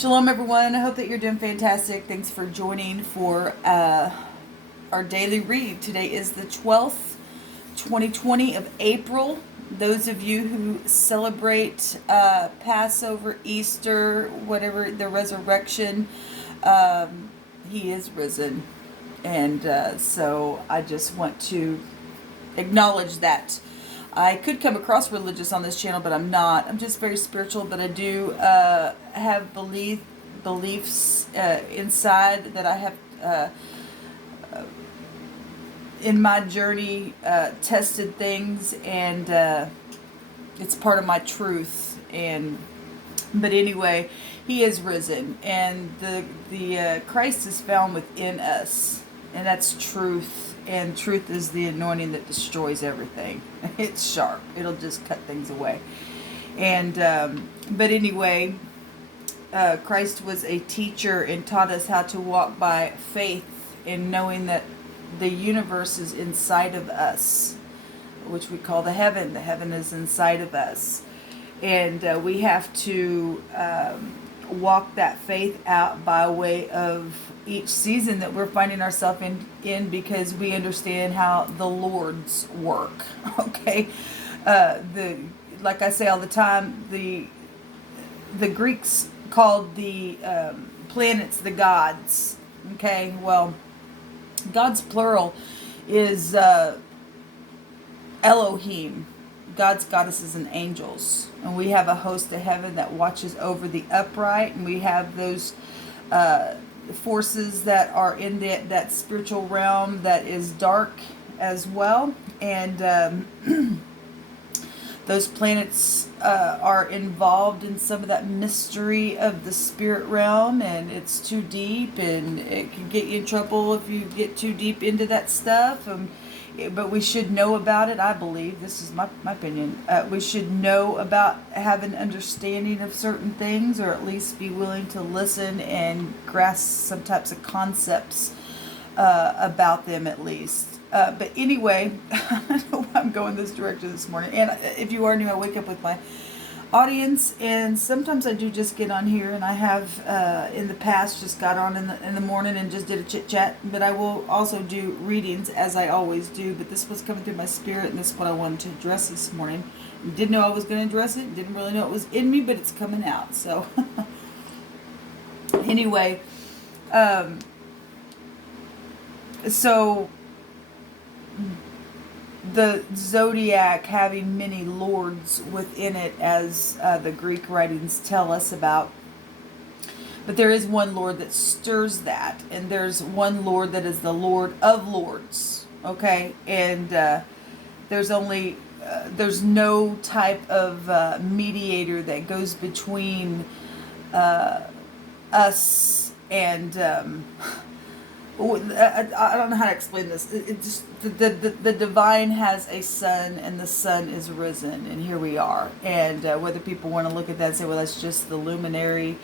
Shalom, everyone. I hope that you're doing fantastic. Thanks for joining for our daily read. Today is the 12th, 2020 of April. Those of you who celebrate Passover, Easter, whatever, the resurrection, he is risen. And so I just want to acknowledge that. I could come across religious on this channel, but I'm not. I'm just very spiritual, but I do have beliefs inside that I have in my journey tested things, and it's part of my truth. But anyway, he is risen, and the Christ is found within us, and that's truth. And truth is the anointing that destroys everything. It's sharp. It'll just cut things away. And but anyway, Christ was a teacher and taught us how to walk by faith in knowing that the universe is inside of us, which we call the heaven. The heaven is inside of us. And we have to walk that faith out by way of each season that we're finding ourselves in because we understand how the Lord's work. Okay, like I say all the time, the Greeks called the planets the gods. Okay, well, God's plural is Elohim. God's goddesses and angels, and we have a host of heaven that watches over the upright, and we have those forces that are in that spiritual realm that is dark as well, and those planets are involved in some of that mystery of the spirit realm, and it's too deep, and it can get you in trouble if you get too deep into that stuff. But we should know about it, I believe. This is my opinion. We should know about, have an understanding of certain things, or at least be willing to listen and grasp some types of concepts about them at least. But anyway, I don't know why I'm going this direction this morning. And if you are new, I wake up with my audience, and sometimes I do just get on here, and I have in the past just got on in the morning and just did a chit chat, but I will also do readings as I always do. But this was coming through my spirit, and this is what I wanted to address this morning. Didn't know I was going to address it, didn't really know it was in me, but it's coming out. So anyway, so the zodiac having many lords within it, as the Greek writings tell us about. But there is one Lord that stirs that, and there's one Lord that is the Lord of Lords. Okay, and there's only there's no type of mediator that goes between us and I don't know how to explain this. It just the divine has a son, and the son is risen, and here we are. And whether people want to look at that and say, well, that's just the luminary,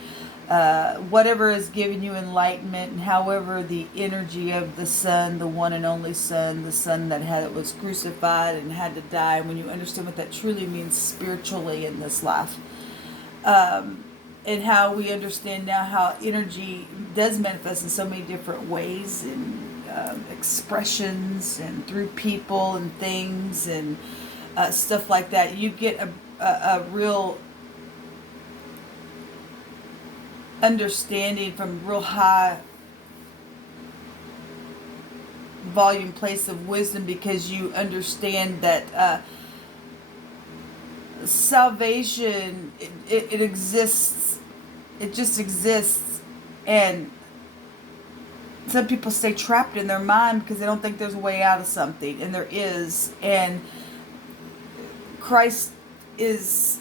whatever is giving you enlightenment, and however the energy of the son, the one and only son, the son that was crucified and had to die, when you understand what that truly means spiritually in this life, and how we understand now how energy does manifest in so many different ways, and expressions, and through people and things, and stuff like that. You get a real understanding from real high volume place of wisdom, because you understand that salvation, it exists. It just exists. And some people stay trapped in their mind because they don't think there's a way out of something, and there is. And Christ is,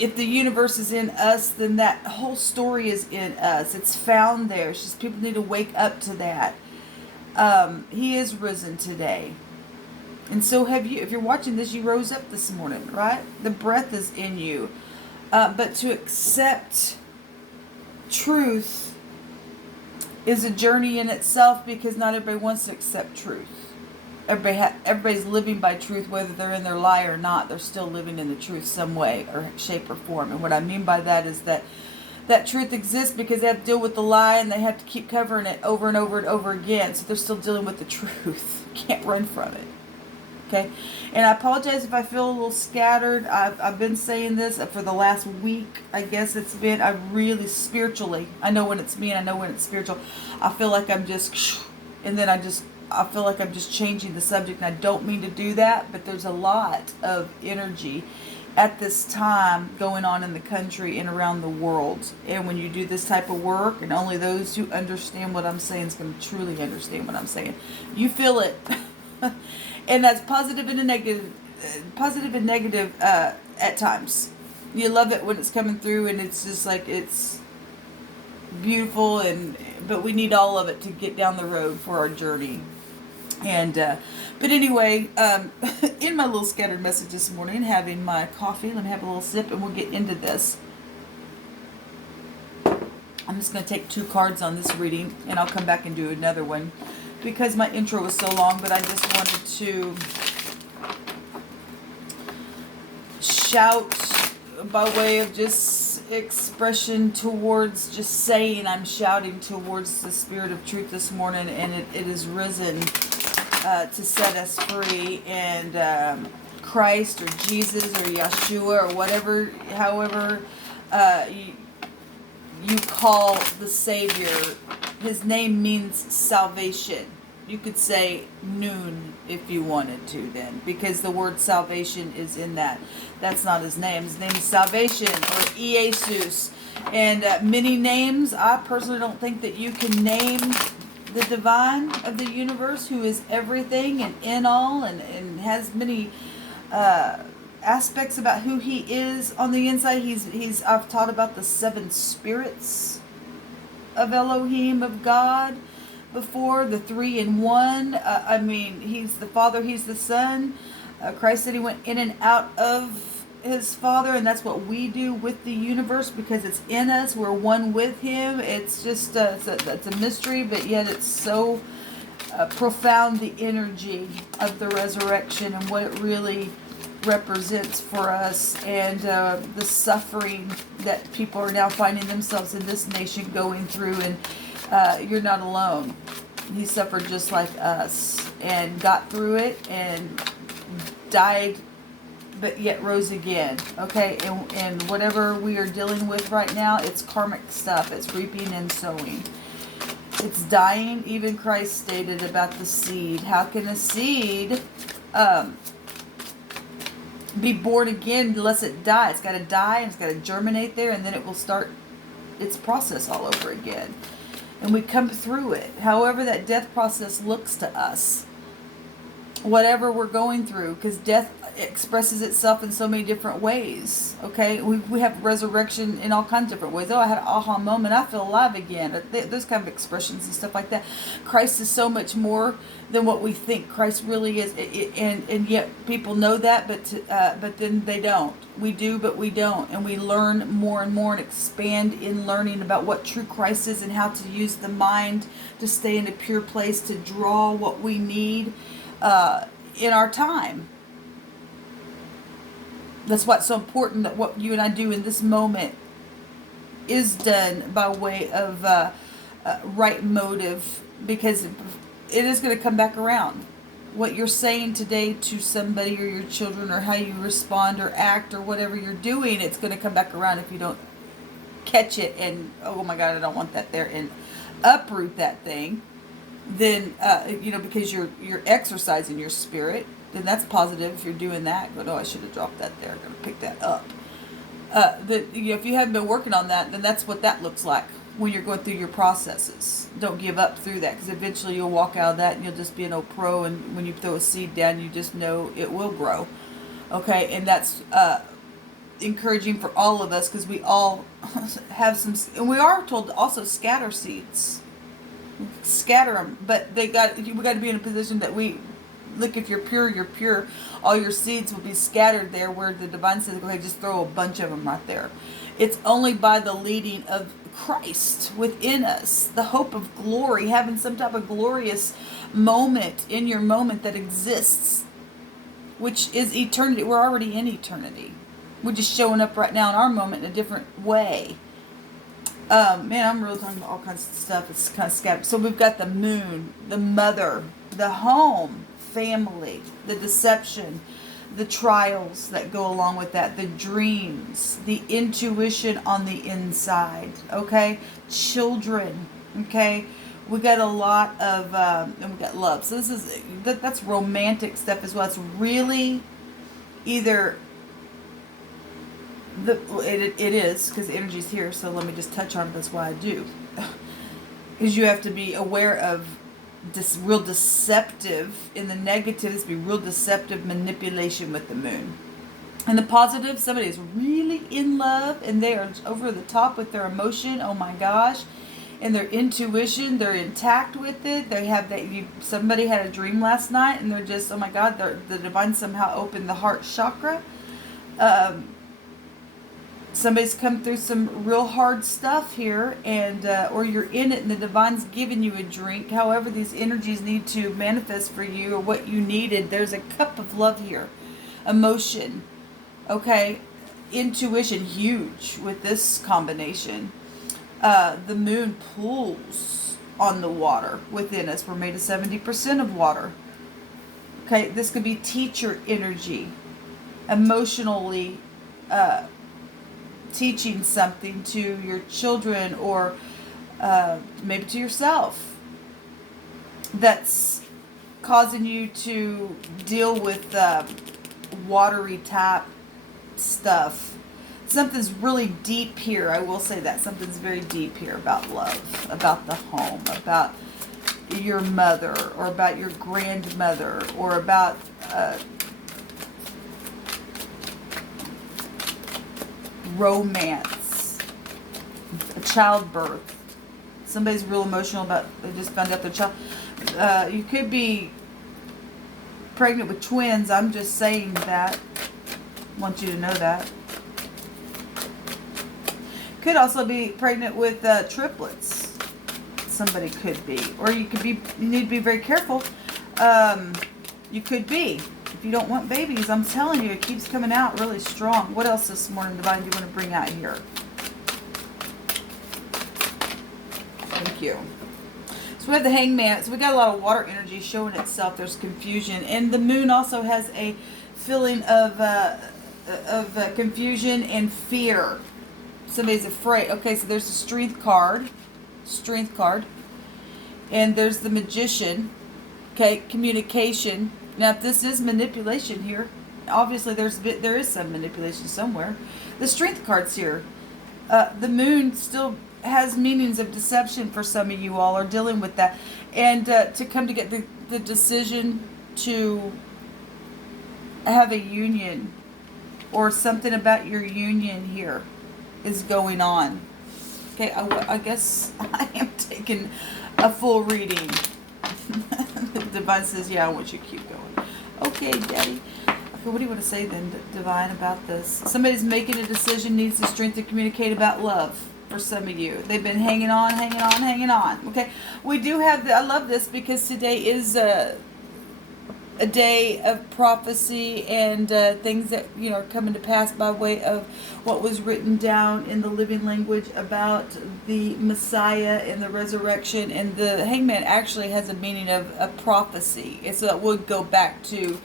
if the universe is in us, then that whole story is in us. It's found there. It's just people need to wake up to that. He is risen today. And so have you. If you're watching this, you rose up this morning, right? The breath is in you. But to accept truth is a journey in itself, because not everybody wants to accept truth. Everybody's living by truth, whether they're in their lie or not. They're still living in the truth some way or shape or form. And what I mean by that is that truth exists because they have to deal with the lie, and they have to keep covering it over and over and over again. So they're still dealing with the truth. Can't run from it. Okay? And I apologize if I feel a little scattered. I've been saying this for the last week. I guess it's been, I really spiritually, I know when it's me and I know when it's spiritual. I feel like I'm just, and then I feel like I'm just changing the subject, and I don't mean to do that, but there's a lot of energy at this time going on in the country and around the world. And when you do this type of work, and only those who understand what I'm saying is going to truly understand what I'm saying, you feel it. And that's positive and negative at times. You love it when it's coming through, and it's just like, it's beautiful, but we need all of it to get down the road for our journey. And but anyway, in my little scattered message this morning, having my coffee, let me have a little sip and we'll get into this. I'm just going to take 2 cards on this reading, and I'll come back and do another one because my intro was so long. But I just wanted to shout by way of just expression towards just saying, I'm shouting towards the Spirit of Truth this morning, and it is risen to set us free. And Christ or Jesus or Yeshua or whatever, however you call the Savior, his name means salvation. You could say noon if you wanted to then, because the word salvation is in that. That's not his name. His name is salvation, or Jesus. And many names. I personally don't think that you can name the divine of the universe, who is everything and in all, and has many aspects about who he is on the inside. I've taught about the 7 spirits of Elohim, of God, before, the 3 in 1. I mean, he's the Father, he's the Son. Christ said he went in and out of his Father, and that's what we do with the universe, because it's in us. We're one with him. It's just it's a mystery, but yet it's so profound, the energy of the resurrection and what it really represents for us, and the suffering that people are now finding themselves in this nation going through. And you're not alone. He suffered just like us and got through it and died, but yet rose again. Okay, and whatever we are dealing with right now, it's karmic stuff. It's reaping and sowing. It's dying. Even Christ stated about the seed. How can a seed be born again unless it die? It's got to die, and it's got to germinate there, and then it will start its process all over again. And we come through it. However that death process looks to us, whatever we're going through, because death expresses itself in so many different ways. Okay, we have resurrection in all kinds of different ways. Oh, I had an aha moment, I feel alive again. Those kind of expressions and stuff like that. Christ is so much more than what we think Christ really is, and yet people know that, but then they don't. We do, but we don't, and we learn more and more and expand in learning about what true Christ is and how to use the mind to stay in a pure place to draw what we need in our time. That's what's so important, that what you and I do in this moment is done by way of right motive, because it is going to come back around. What you're saying today to somebody or your children, or how you respond or act or whatever you're doing, it's going to come back around if you don't catch it and, oh my God, I don't want that there, and uproot that thing. Then, because you're exercising your spirit, then that's positive. If you're doing that, go, oh, I should have dropped that there. I'm going to pick that up. If you haven't been working on that, then that's what that looks like when you're going through your processes. Don't give up through that, because eventually you'll walk out of that and you'll just be an old pro, and when you throw a seed down, you just know it will grow. Okay, and that's encouraging for all of us, because we all have some, and we are told to also scatter seeds. Scatter them, but we got to be in a position that we look, if you're pure, you're pure. All your seeds will be scattered there, where the divine says, okay, just throw a bunch of them right there. It's only by the leading of Christ within us, the hope of glory, having some type of glorious moment in your moment that exists, which is eternity. We're already in eternity. We're just showing up right now in our moment in a different way. Man, I'm really talking about all kinds of stuff. It's kind of scattered. So we've got the moon, the mother, the home, family, the deception, the trials that go along with that, the dreams, the intuition on the inside, okay? Children, okay? We got a lot of, and we got love. So that's romantic stuff as well. It's really either, it is, because the energy's here, so let me just touch on it. That's why I do. Because you have to be aware of this real deceptive, in the negatives, be real deceptive manipulation with the moon. And the positive, somebody is really in love and they are over the top with their emotion. Oh my gosh. And their intuition, they're intact with it. They have that. Somebody had a dream last night and they're just, oh my God, the divine somehow opened the heart chakra. Somebody's come through some real hard stuff here, and or you're in it and the divine's giving you a drink. However these energies need to manifest for you, or what you needed. There's a cup of love here. Emotion, okay? Intuition, huge with this combination. The moon pulls on the water within us. We're made of 70% of water. Okay, this could be teacher energy, emotionally teaching something to your children, or maybe to yourself, that's causing you to deal with watery tap stuff. Something's really deep here. I will say that something's very deep here about love, about the home, about your mother, or about your grandmother, or about romance, a childbirth. Somebody's real emotional about, they just found out their child. You could be pregnant with twins. I'm just saying that. I want you to know that. Could also be pregnant with triplets. Somebody could be. Or you could be, you need to be very careful. You could be. If you don't want babies, I'm telling you, it keeps coming out really strong. What else this morning, Divine, do you want to bring out here? Thank you. So we have the Hangman. So we got a lot of water energy showing itself. There's confusion. And the moon also has a feeling of confusion and fear. Somebody's afraid. Okay, so there's the strength card. Strength card. And there's the magician. Okay, communication. Now, if this is manipulation here, obviously there is some manipulation somewhere. The strength card's here. The moon still has meanings of deception for some of you all are dealing with that. And to come to get the decision to have a union, or something about your union here is going on. Okay, I guess I am taking a full reading. The Divine says, yeah, I want you to keep going. Okay, Daddy. Okay, what do you want to say then, Divine, about this? Somebody's making a decision, needs the strength to communicate about love for some of you. They've been hanging on, hanging on, hanging on. Okay, we do have, I love this because today is a day of prophecy and things that, you know, are coming to pass by way of what was written down in the living language about the Messiah and the resurrection. And the Hangman actually has a meaning of a prophecy, and so that would go back to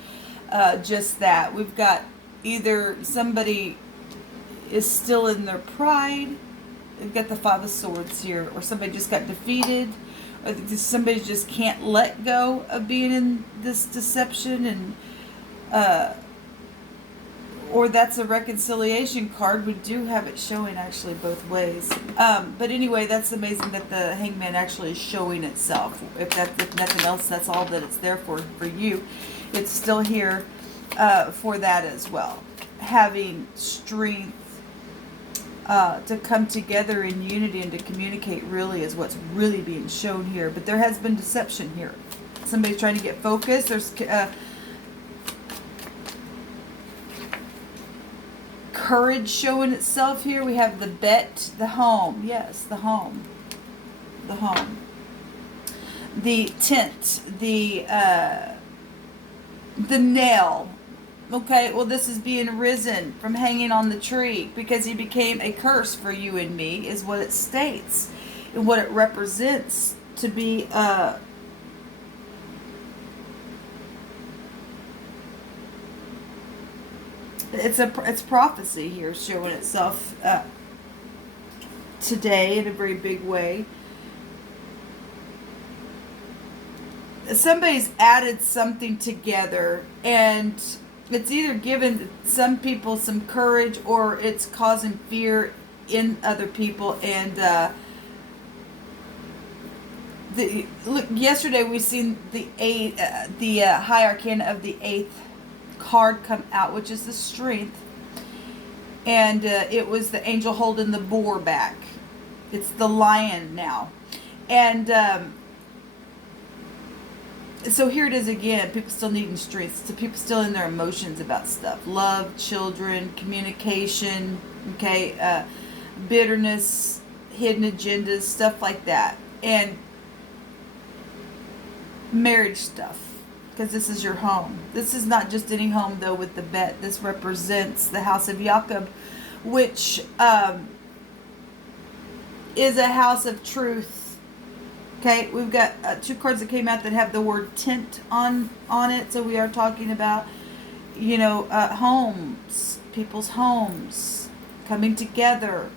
just that. We've got either somebody is still in their pride. We've got the Five of Swords here, or somebody just got defeated. Or somebody just can't let go of being in this deception, and or that's a reconciliation card. We do have it showing actually both ways. But anyway, that's amazing that the Hangman actually is showing itself. If nothing else, that's all that it's there for you. It's still here for that as well. Having strength to come together in unity and to communicate really is what's really being shown here. But there has been deception here. Somebody's trying to get focused. There's courage showing itself here. We have the bet, the home. Yes, the home. The home. The tent, the nail. Okay, well, this is being risen from hanging on the tree because he became a curse for you and me, is what it states, and what it represents to be it's prophecy here showing itself today in a very big way. Somebody's added something together, and it's either given some people some courage or it's causing fear in other people. And look, yesterday we seen the high arcana of the 8th card come out, which is the strength, and it was the angel holding the boar back. It's the lion now, and so here it is again. People still needing strength. So people still in their emotions about stuff. Love, children, communication, okay, bitterness, hidden agendas, stuff like that. And marriage stuff. Because this is your home. This is not just any home, though, with the bet. This represents the house of Jacob, which is a house of truth. Okay, we've got 2 cards that came out that have the word tent on it. So we are talking about, homes, people's homes, coming together,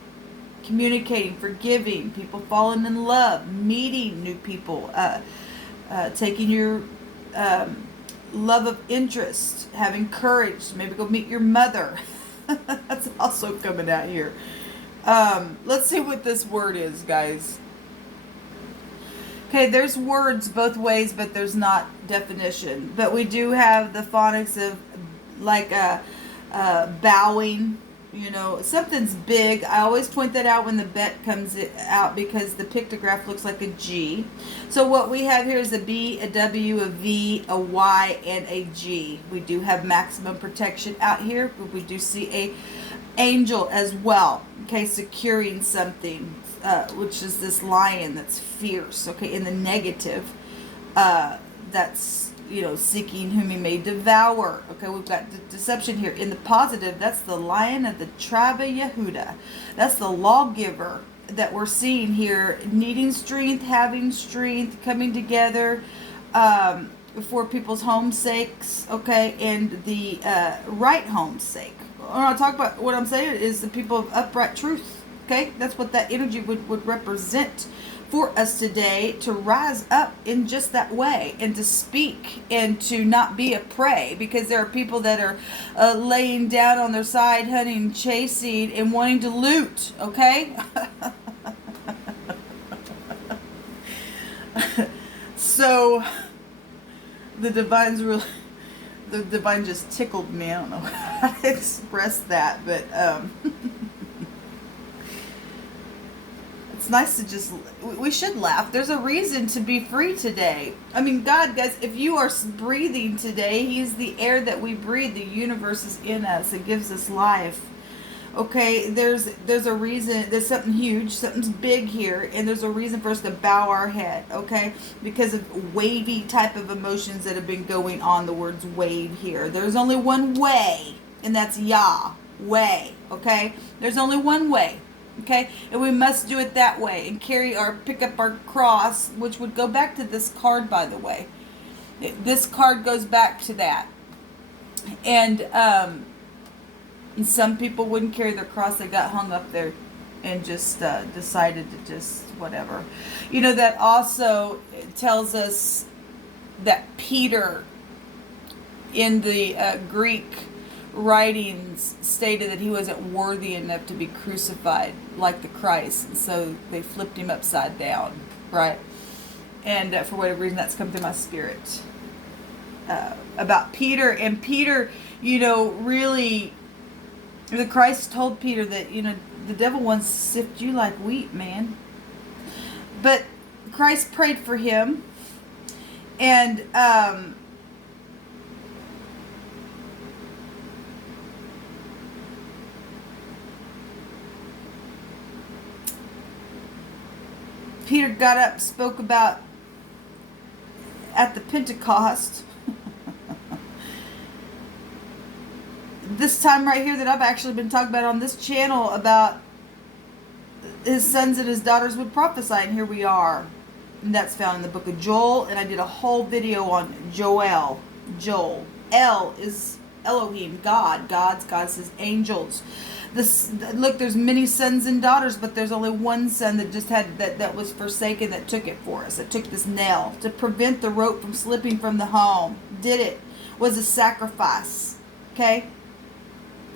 communicating, forgiving, people falling in love, meeting new people, taking your love of interest, having courage, maybe go meet your mother. That's also coming out here. Let's see what this word is, guys. Okay, there's words both ways, but there's not definition. But we do have the phonics of like bowing, something's big. I always point that out when the bet comes out because the pictograph looks like a G. So what we have here is a B, a W, a V, a Y, and a G. We do have maximum protection out here, but we do see a angel as well, okay, securing something. Which is this lion that's fierce, okay, in the negative, that's, seeking whom he may devour, okay, we've got deception here. In the positive, that's the lion of the tribe of Yehuda. That's the lawgiver that we're seeing here, needing strength, having strength, coming together, for people's home sakes, okay, and the right home's sake. When I talk about what I'm saying is the people of upright truth. Okay, that's what that energy would represent for us today, to rise up in just that way and to speak and to not be a prey, because there are people that are laying down on their side, hunting, chasing, and wanting to loot, okay? So the divine just tickled me. I don't know how to express that, but it's nice to we should laugh. There's a reason to be free today. I mean, God, guys, if you are breathing today, He's the air that we breathe. The universe is in us. It gives us life. Okay, there's a reason. There's something huge, something's big here, and there's a reason for us to bow our head, okay? Because of wavy type of emotions that have been going on. The words wave here. There's only one way, and that's Yah, way, okay? There's only one way. Okay, and we must do it that way and pick up our cross, which would go back to this card, by the way. This card goes back to that. And some people wouldn't carry their cross. They got hung up there and just decided to just whatever. That also tells us that Peter in the Greek writings stated that he wasn't worthy enough to be crucified like the Christ, and so they flipped him upside down, right? And for whatever reason, that's come through my spirit about Peter. And Peter, really, the Christ told Peter that the devil wants to sift you like wheat, man. But Christ prayed for him, And Peter got up, spoke about at the Pentecost. This time right here that I've actually been talking about on this channel about his sons and his daughters would prophesy, and here we are. And that's found in the book of Joel, and I did a whole video on Joel. Joel. El is Elohim, God. God says angels. Look, there's many sons and daughters, but there's only one son that just had that was forsaken, that took it for us. That took this nail to prevent the rope from slipping from the home. Did it. Was a sacrifice. Okay?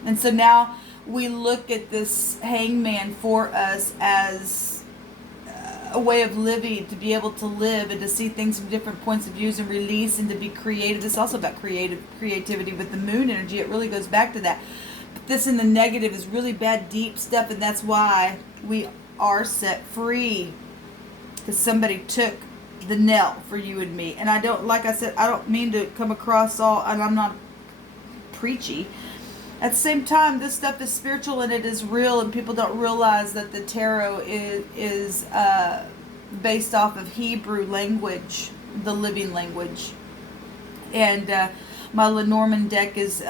And so now we look at this hangman for us as a way of living, to be able to live and to see things from different points of views and release and to be creative. It's also about creativity with the moon energy. It really goes back to that. But this in the negative is really bad, deep stuff, and that's why we are set free. Because somebody took the nail for you and me. And I don't, like I said, I don't mean to come across all, and I'm not preachy. At the same time, this stuff is spiritual and it is real, and people don't realize that the tarot is based off of Hebrew language, the living language. And my Lenormand deck is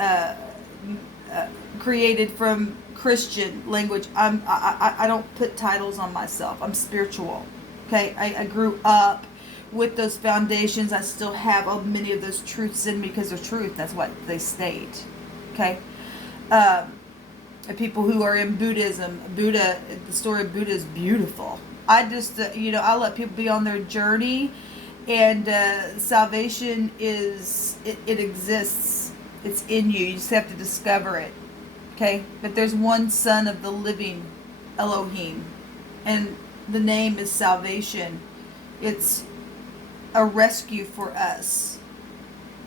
created from Christian language. I don't put titles on myself. I'm spiritual. Okay, I grew up with those foundations. I still have many of those truths in me because they're truth. That's what they state. Okay. People who are in Buddhism, the story of Buddha is beautiful. I just, I let people be on their journey, and salvation it exists. It's in you. You just have to discover it. Okay? But there's one son of the living Elohim, and the name is salvation. It's a rescue for us.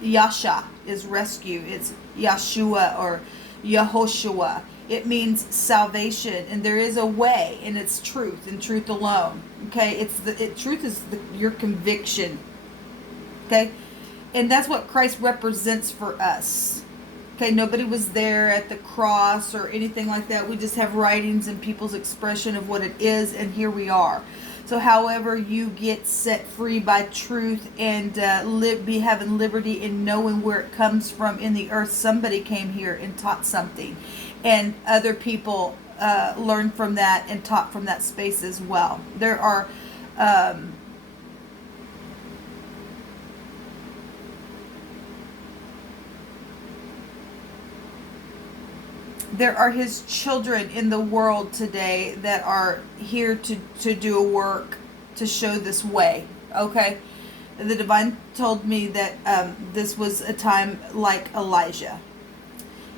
Yasha is rescue. It's Yeshua or Yehoshua. It means salvation, and there is a way, and it's truth and truth alone. Okay, truth is your conviction. Okay, and that's what Christ represents for us. Okay, nobody was there at the cross or anything like that. We just have writings and people's expression of what it is, and here we are. So however you get set free by truth and be having liberty in knowing where it comes from in the earth, somebody came here and taught something. And other people learned from that and taught from that space as well. There are his children in the world today that are here to do a work to show this way. Okay, the divine told me that this was a time like Elijah,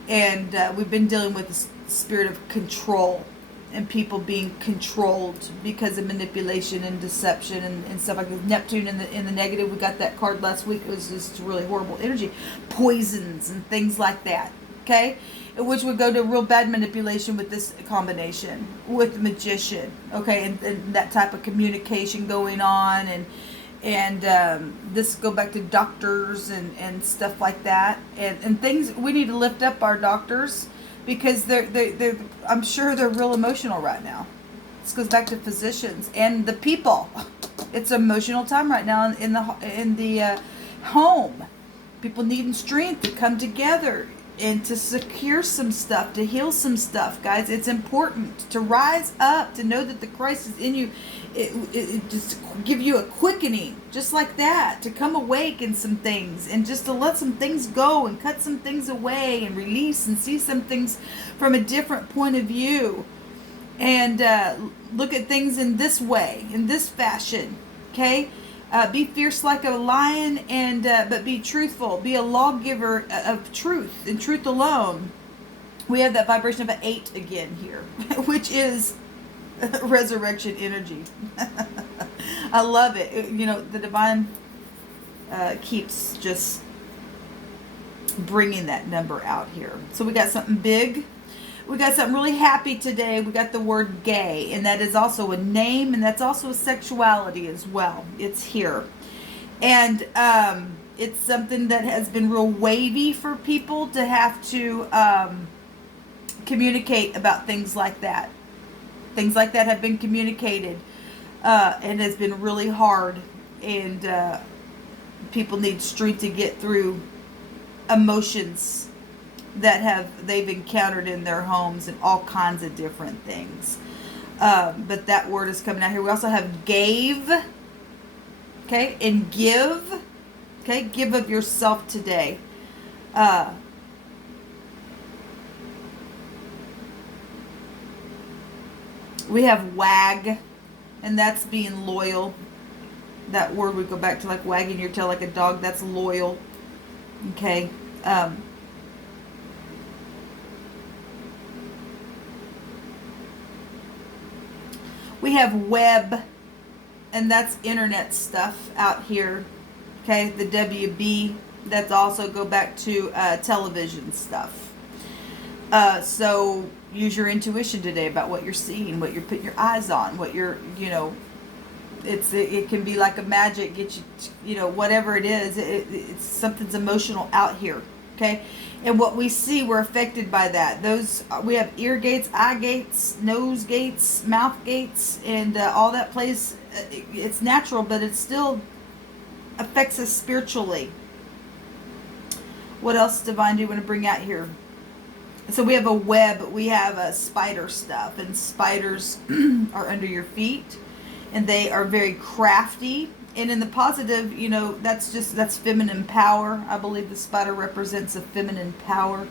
and we've been dealing with the spirit of control and people being controlled because of manipulation and deception and stuff like that. Neptune in the negative. We got that card last week. It was just really horrible energy, poisons and things like that. Okay, which would go to real bad manipulation with this combination with the magician. Okay, and that type of communication going on, and this go back to doctors and stuff like that, and things. We need to lift up our doctors because they're I'm sure they're real emotional right now. This goes back to physicians and the people. It's an emotional time right now in the home. People needing strength to come together and to secure some stuff, to heal some stuff, guys. It's important to rise up, to know that the Christ is in you. It just give you a quickening, just like that, to come awake in some things, and just to let some things go and cut some things away and release and see some things from a different point of view, and look at things in this way, in this fashion. Okay. Be fierce like a lion, and but be truthful. Be a lawgiver of truth and truth alone. We have that vibration of an 8 again here, which is resurrection energy. I love it. The divine keeps just bringing that number out here. So we got something big. We got something really happy today. We got the word gay, and that is also a name, and that's also a sexuality as well. It's here. And it's something that has been real wavy for people to have to communicate about things like that. Things like that have been communicated and has been really hard. And people need strength to get through emotions that they've encountered in their homes and all kinds of different things. But that word is coming out here. We also have gave, okay, and give, okay, give of yourself today. We have wag, and that's being loyal. That word would go back to like wagging your tail like a dog. That's loyal. Okay. We have web, and that's internet stuff out here. Okay, the WB, that's also go back to television stuff. So use your intuition today about what you're seeing, what you're putting your eyes on, what you're, it can be like a magic, get you, whatever it is, it's something's emotional out here. Okay, and what we see, we're affected by that. We have ear gates, eye gates, nose gates, mouth gates, and all that plays. It's natural, but it still affects us spiritually. What else, Divine, do you want to bring out here? So we have a web, we have a spider stuff, and spiders are under your feet, and they are very crafty. And in the positive, that's feminine power. I believe the spider represents a feminine power.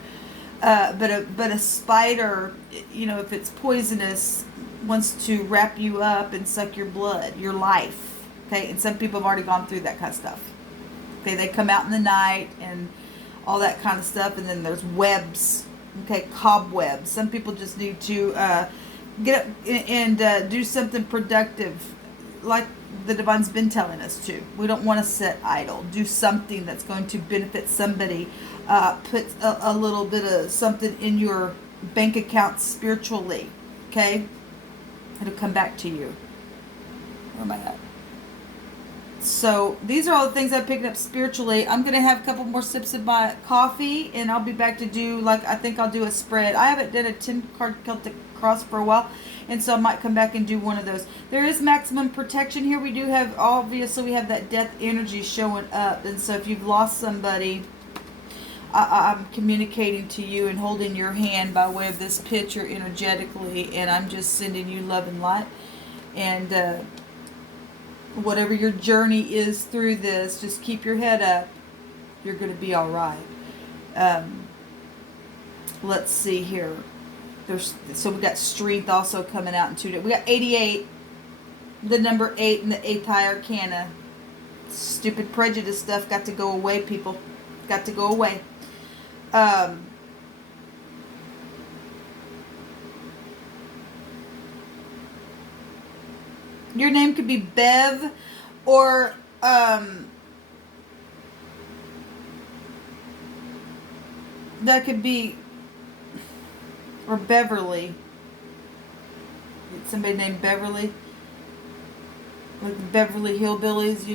But a spider, if it's poisonous, wants to wrap you up and suck your blood, your life. Okay, and some people have already gone through that kind of stuff. Okay, they come out in the night and all that kind of stuff, and then there's webs. Okay, cobwebs. Some people just need to get up and do something productive, like the Divine's been telling us to. We don't want to sit idle. Do something that's going to benefit somebody. Put a little bit of something in your bank account spiritually. Okay? It'll come back to you. Where am I at? So these are all the things I picked up spiritually. I'm going to have a couple more sips of my coffee, and I'll be back to do, I think I'll do a spread. I haven't done a 10-card Celtic cross for a while, and so I might come back and do one of those. There is maximum protection here. We do have, obviously, we have that death energy showing up, and so if you've lost somebody, I'm communicating to you and holding your hand by way of this picture energetically, and I'm just sending you love and light. And whatever your journey is through this, just keep your head up. You're going to be all right. Let's see here. So we got strength also coming out in 2 days. We got 88, the number 8 in the 8th high arcana. Stupid prejudice stuff got to go away, people. Got to go away. Your name could be Bev, or that could be, or Beverly. Somebody named Beverly, like the Beverly Hillbillies,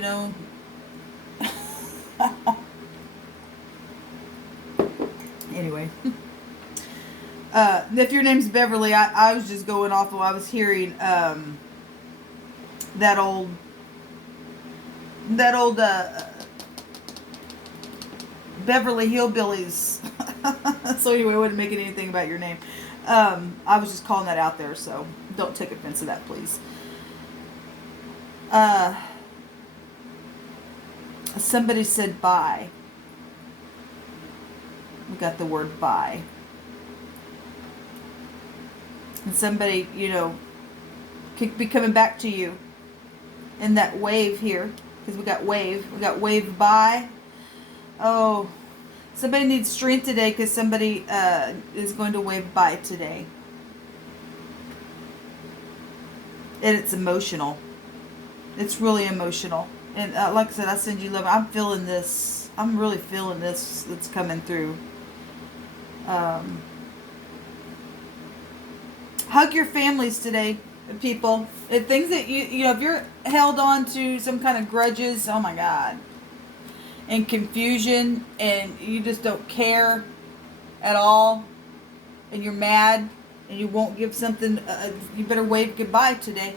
Anyway, if your name's Beverly, I was just going off of, I was hearing that old Beverly Hillbillies. So anyway, I wasn't making anything about your name. I was just calling that out there, so don't take offense to that, please. Somebody said bye. We got the word bye. And somebody, could be coming back to you in that wave here, because we got wave by. Oh, somebody needs strength today, because somebody is going to wave by today, and it's emotional. It's really emotional, and like I said, I send you love. I'm feeling this. I'm really feeling this that's coming through. Hug your families today. people. Things that you know, if you're held on to some kind of grudges, oh my God, and confusion, and you just don't care at all, and you're mad, and you won't give something, you better wave goodbye today.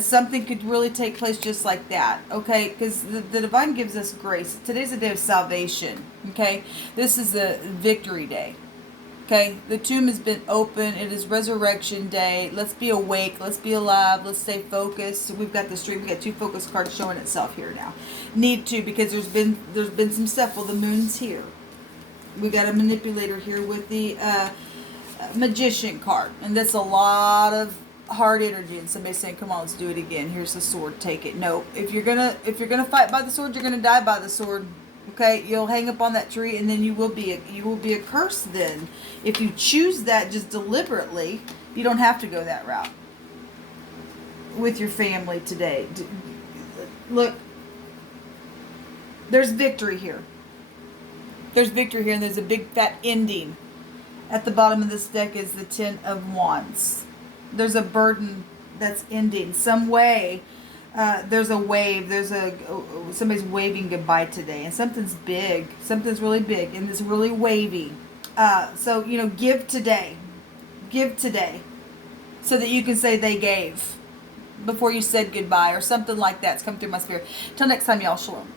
Something could really take place just like that, okay? Because the divine gives us grace. Today's a day of salvation, okay? This is a victory day, okay? The tomb has been open. It is resurrection day. Let's be awake. Let's be alive. Let's stay focused. We've got the stream. We've got 2 focus cards showing itself here now. Need to, because there's been some stuff. Well, the moon's here. We got a manipulator here with the magician card, and that's a lot of hard energy, and somebody saying, come on, let's do it again. Here's the sword, take it. No, if you're gonna fight by the sword, you're gonna die by the sword, okay? You'll hang up on that tree, and then you will be a curse. Then if you choose that just deliberately, you don't have to go that route with your family today. Look, there's victory here. There's victory here, and there's a big fat ending. At the bottom of this deck is the 10 of Wands. There's a burden that's ending some way. There's a wave. Somebody's waving goodbye today, and something's big. Something's really big, and it's really wavy. So you know, give today, so that you can say they gave before you said goodbye, or something like that's come through my spirit. Till next time, y'all. Shalom.